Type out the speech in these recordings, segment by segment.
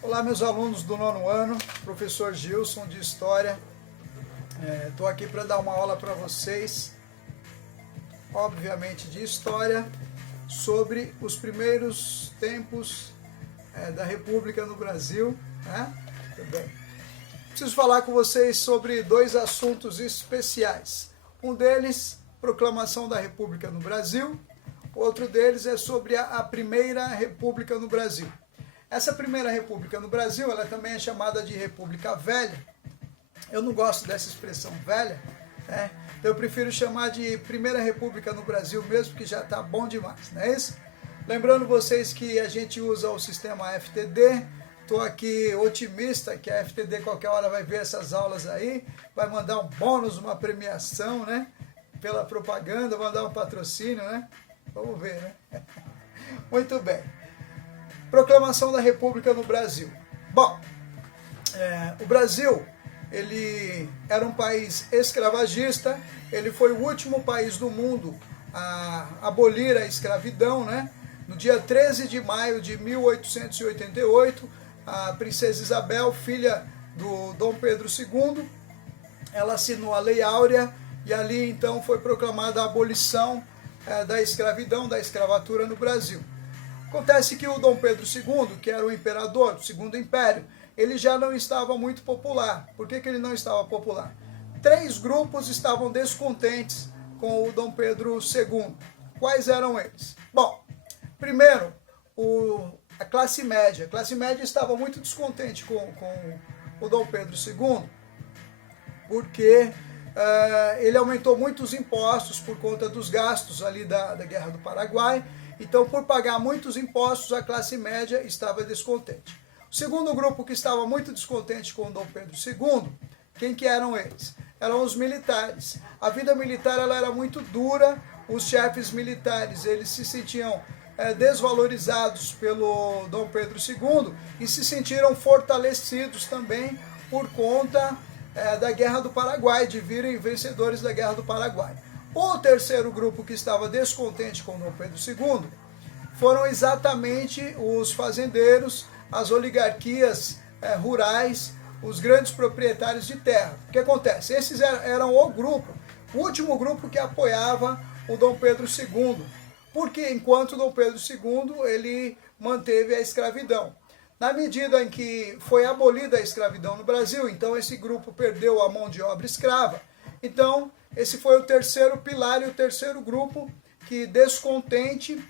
Olá, meus alunos do 9º ano, professor Gilson de História. Estou aqui para dar uma aula para vocês, obviamente de História, sobre os primeiros tempos da República no Brasil. Muito bem. Preciso falar com vocês sobre dois assuntos especiais. Um deles, proclamação da República no Brasil. Outro deles é sobre a Primeira República no Brasil. Essa Primeira República no Brasil, ela também é chamada de República Velha. Eu não gosto dessa expressão velha, então eu prefiro chamar de Primeira República no Brasil mesmo, que já está bom demais, não é isso? Lembrando vocês que a gente usa o sistema FTD. Estou aqui otimista que a FTD qualquer hora vai ver essas aulas aí, vai mandar um bônus, uma premiação, né? Pela propaganda, mandar um patrocínio, né? Vamos ver, né? Muito bem. Proclamação da República no Brasil. Bom, o Brasil, ele era um país escravagista, ele foi o último país do mundo a abolir a escravidão, né? No dia 13 de maio de 1888, a princesa Isabel, filha do Dom Pedro II, ela assinou a Lei Áurea e ali então foi proclamada a abolição da escravidão, da escravatura no Brasil. Acontece que o Dom Pedro II, que era o imperador do Segundo Império, ele já não estava muito popular. Por que ele não estava popular? 3 grupos estavam descontentes com o Dom Pedro II. Quais eram eles? Bom, primeiro, a classe média. A classe média estava muito descontente com o Dom Pedro II, porque ele aumentou muitos impostos por conta dos gastos ali da Guerra do Paraguai. Então, por pagar muitos impostos, a classe média estava descontente. O segundo grupo que estava muito descontente com o Dom Pedro II, quem que eram eles? Eram os militares. A vida militar ela era muito dura, os chefes militares eles se sentiam desvalorizados pelo Dom Pedro II e se sentiram fortalecidos também por conta da Guerra do Paraguai, de virem vencedores da Guerra do Paraguai. O terceiro grupo que estava descontente com Dom Pedro II foram exatamente os fazendeiros, as oligarquias rurais, os grandes proprietários de terra. O que acontece? Esses eram o grupo, o último grupo que apoiava o Dom Pedro II, porque enquanto Dom Pedro II ele manteve a escravidão. Na medida em que foi abolida a escravidão no Brasil, então esse grupo perdeu a mão de obra escrava. Então, esse foi o terceiro pilar e o terceiro grupo que, descontente,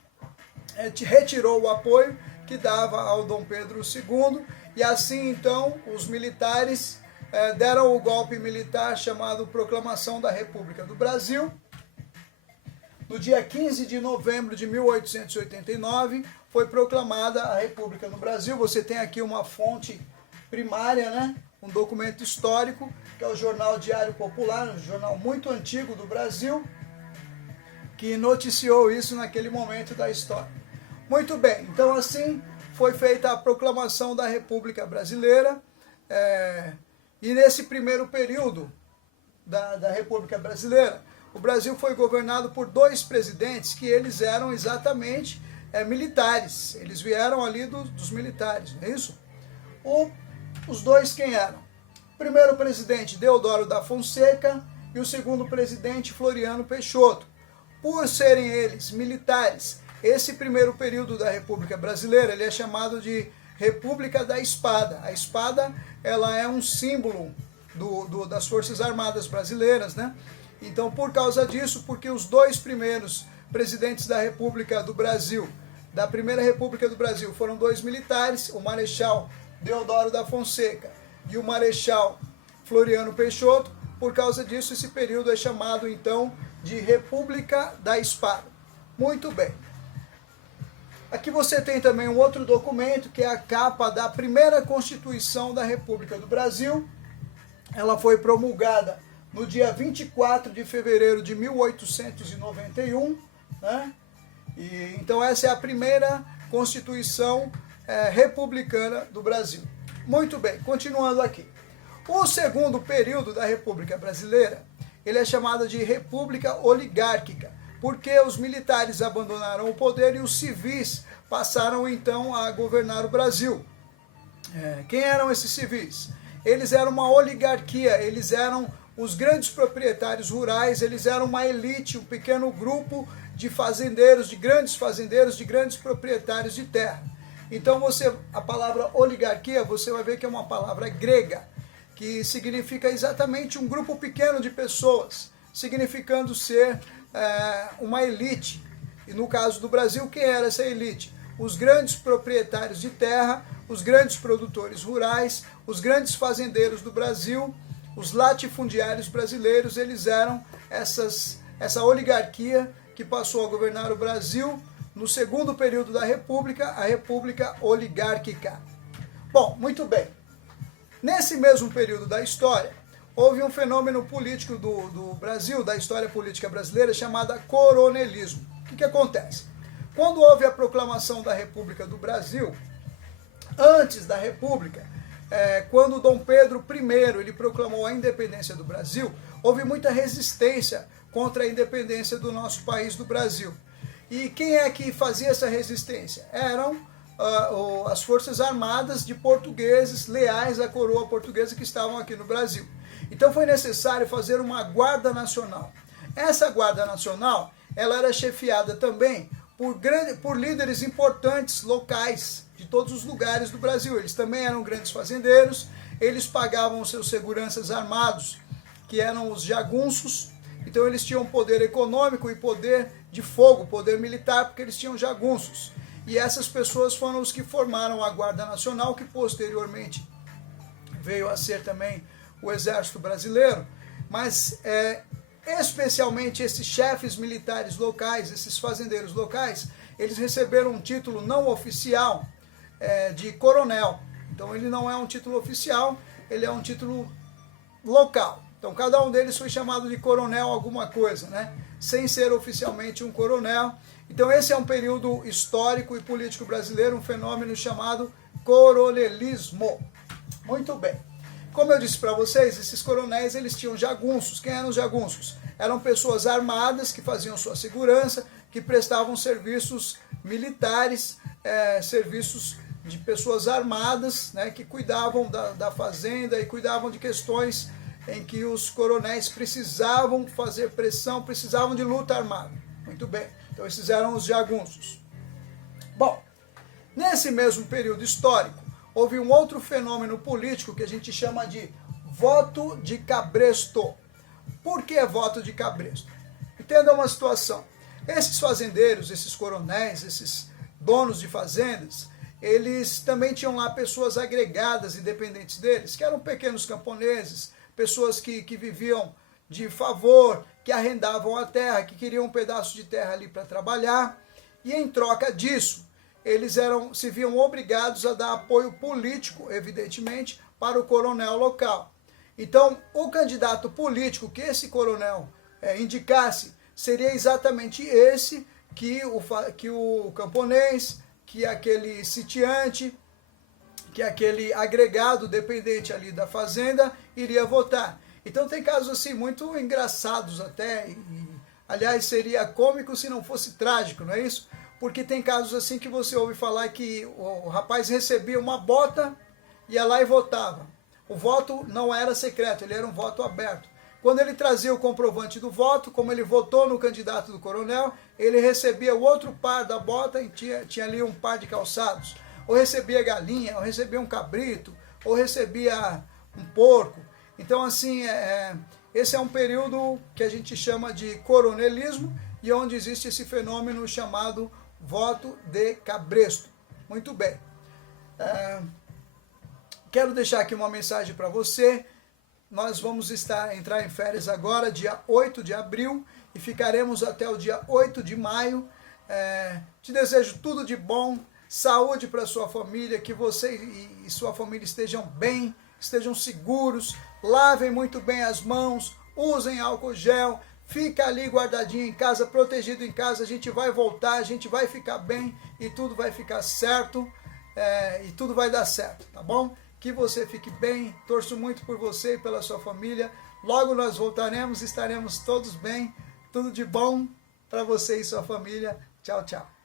retirou o apoio que dava ao Dom Pedro II. E assim, então, os militares deram o golpe militar chamado Proclamação da República do Brasil. No dia 15 de novembro de 1889, foi proclamada a República no Brasil. Você tem aqui uma fonte primária, né? Um documento histórico, que é o Jornal Diário Popular, um jornal muito antigo do Brasil, que noticiou isso naquele momento da história. Muito bem, então assim foi feita a proclamação da República Brasileira, e nesse primeiro período da República Brasileira, o Brasil foi governado por 2 presidentes que eles eram exatamente militares, eles vieram ali dos militares, não é isso? Os 2 quem eram? O primeiro presidente, Deodoro da Fonseca, e o segundo presidente, Floriano Peixoto. Por serem eles militares, esse primeiro período da República Brasileira ele é chamado de República da Espada. A espada ela é um símbolo das Forças Armadas Brasileiras, né? Então, por causa disso, porque os 2 primeiros presidentes da República do Brasil, da Primeira República do Brasil, foram 2 militares, o Marechal Deodoro da Fonseca e o Marechal Floriano Peixoto. Por causa disso, esse período é chamado, então, de República da Espada. Muito bem. Aqui você tem também um outro documento, que é a capa da primeira Constituição da República do Brasil. Ela foi promulgada no dia 24 de fevereiro de 1891, né? Então essa é a primeira Constituição republicana do Brasil. Muito bem, continuando aqui. O segundo período da República Brasileira, ele é chamado de República Oligárquica, porque os militares abandonaram o poder e os civis passaram então a governar o Brasil. Quem eram esses civis? Eles eram uma oligarquia, eles eram os grandes proprietários rurais, eles eram uma elite, um pequeno grupo de fazendeiros, de grandes proprietários de terra. Então a palavra oligarquia, você vai ver que é uma palavra grega, que significa exatamente um grupo pequeno de pessoas, significando ser uma elite. E no caso do Brasil, quem era essa elite? Os grandes proprietários de terra, os grandes produtores rurais, os grandes fazendeiros do Brasil, os latifundiários brasileiros, eles eram essa oligarquia que passou a governar o Brasil no segundo período da República, a República Oligárquica. Bom, muito bem. Nesse mesmo período da história, houve um fenômeno político do Brasil, da história política brasileira, chamada coronelismo. O que acontece? Quando houve a proclamação da República do Brasil, antes da República, quando Dom Pedro I ele proclamou a independência do Brasil, houve muita resistência contra a independência do nosso país, do Brasil. E quem é que fazia essa resistência? Eram as forças armadas de portugueses leais à coroa portuguesa que estavam aqui no Brasil. Então foi necessário fazer uma Guarda Nacional. Essa Guarda Nacional, ela era chefiada também por líderes importantes locais de todos os lugares do Brasil. Eles também eram grandes fazendeiros, eles pagavam seus seguranças armados, que eram os jagunços. Então eles tinham poder econômico e poder de fogo, poder militar, porque eles tinham jagunços. E essas pessoas foram os que formaram a Guarda Nacional, que posteriormente veio a ser também o Exército Brasileiro. Mas especialmente esses chefes militares locais, esses fazendeiros locais, eles receberam um título não oficial de coronel. Então ele não é um título oficial, ele é um título local. Então cada um deles foi chamado de coronel alguma coisa, né? Sem ser oficialmente um coronel. Então esse é um período histórico e político brasileiro, um fenômeno chamado coronelismo. Muito bem. Como eu disse para vocês, esses coronéis eles tinham jagunços. Quem eram os jagunços? Eram pessoas armadas que faziam sua segurança, que prestavam serviços militares, serviços de pessoas armadas, né, que cuidavam da fazenda e cuidavam de questões em que os coronéis precisavam fazer pressão, precisavam de luta armada. Muito bem, então esses eram os jagunços. Bom, nesse mesmo período histórico, houve um outro fenômeno político que a gente chama de voto de cabresto. Por que voto de cabresto? Entenda uma situação. Esses fazendeiros, esses coronéis, esses donos de fazendas, eles também tinham lá pessoas agregadas e dependentes deles, que eram pequenos camponeses, pessoas que viviam de favor, que arrendavam a terra, que queriam um pedaço de terra ali para trabalhar, e em troca disso, eles se viam obrigados a dar apoio político, evidentemente, para o coronel local. Então, o candidato político que esse coronel indicasse seria exatamente esse que o camponês, que aquele sitiante, que aquele agregado dependente ali da fazenda iria votar. Então tem casos assim muito engraçados até, aliás seria cômico se não fosse trágico, não é isso? Porque tem casos assim que você ouve falar que o rapaz recebia uma bota, ia lá e votava. O voto não era secreto, ele era um voto aberto. Quando ele trazia o comprovante do voto, como ele votou no candidato do coronel, ele recebia o outro par da bota e tinha ali um par de calçados. Ou recebia galinha, ou recebia um cabrito, ou recebia um porco. Então, assim, esse é um período que a gente chama de coronelismo e onde existe esse fenômeno chamado voto de cabresto. Muito bem. Quero deixar aqui uma mensagem para você. Nós vamos entrar em férias agora, dia 8 de abril, e ficaremos até o dia 8 de maio. Te desejo tudo de bom, saúde para sua família, que você e sua família estejam bem, estejam seguros, lavem muito bem as mãos, usem álcool gel, fica ali guardadinho em casa, protegido em casa, a gente vai voltar, a gente vai ficar bem e tudo vai ficar certo, e tudo vai dar certo, tá bom? Que você fique bem, torço muito por você e pela sua família. Logo nós voltaremos, estaremos todos bem. Tudo de bom para você e sua família. Tchau, tchau.